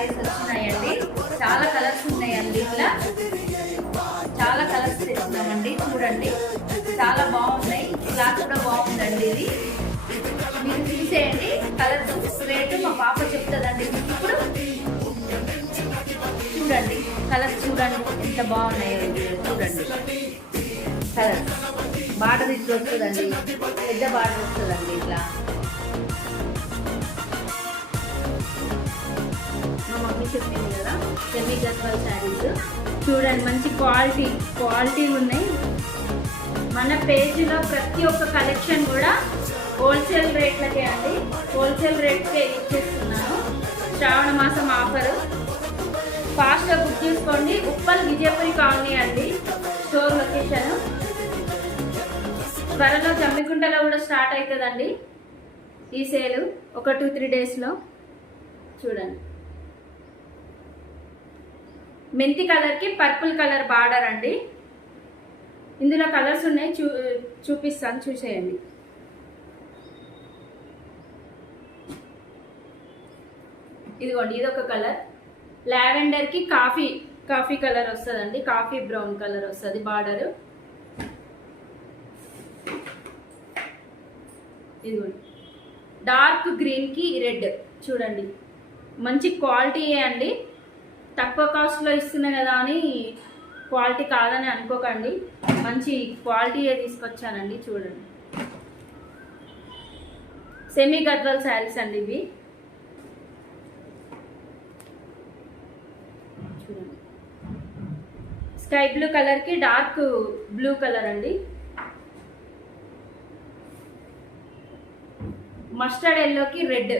శారీస్ వచ్చినాయండి. చాలా కలర్స్ ఉన్నాయండి. ఇట్లా చాలా కలర్స్ తెచ్చుకున్నామండి. చూడండి, చాలా బాగున్నాయి. క్లాత్ కూడా బాగుందండి. ఇది మీరు చూసేయండి. కలర్స్ రేటు మా పాప చెప్తుందండి. ఇప్పుడు చూడండి, కలర్స్ చూడండి ఎంత బాగున్నాయో. చూడండి కలర్స్. బార్డర్ ఇట్లా వస్తుందండి, పెద్ద బార్డర్ వస్తుందండి. ఇట్లా మా మమ్మీ చెప్పింది కదా, సెమీ గద్వాల్ శారీస్ చూడండి. మంచి క్వాలిటీ ఉన్నాయి. మన పేజీలో ప్రతి ఒక్క కలెక్షన్ కూడా హోల్సేల్ రేట్లకే అండి. హోల్సేల్ రేట్కే ఇచ్చేస్తున్నాను. శ్రావణ మాసం ఆఫరు. ఫాస్ట్గా బుక్ చేసుకోండి. ఉప్పల్ విజయపురి కాలనీ అండి స్టోర్ లొకేషన్. త్వరలో జమ్మికుంటలో కూడా స్టార్ట్ అవుతుందండి ఈ సేలు. ఒక 2-3 డేస్లో. చూడండి, మెంతి కలర్కి పర్పుల్ కలర్ బార్డర్ అండి. ఇందులో కలర్స్ ఉన్నాయి, చూపిస్తాను, చూసేయండి. ఇదిగోండి, ఇదొక కలర్. లావెండర్కి కాఫీ కలర్ వస్తుందండి. కాఫీ బ్రౌన్ కలర్ వస్తుంది బార్డర్. ఇదిగోండి, డార్క్ గ్రీన్కి రెడ్. చూడండి, మంచి క్వాలిటీయే అండి. తక్కువ కాస్ట్లో ఇస్తున్నా కదా అని క్వాలిటీ కాదని అనుకోకండి. మంచి క్వాలిటీయే తీసుకొచ్చానండి. చూడండి, సెమీ గద్వాల్ శారీస్ అండి ఇవి. చూడండి, స్కై బ్లూ కలర్కి డార్క్ బ్లూ కలర్ అండి. మస్టర్డ్ ఎల్లోకి రెడ్.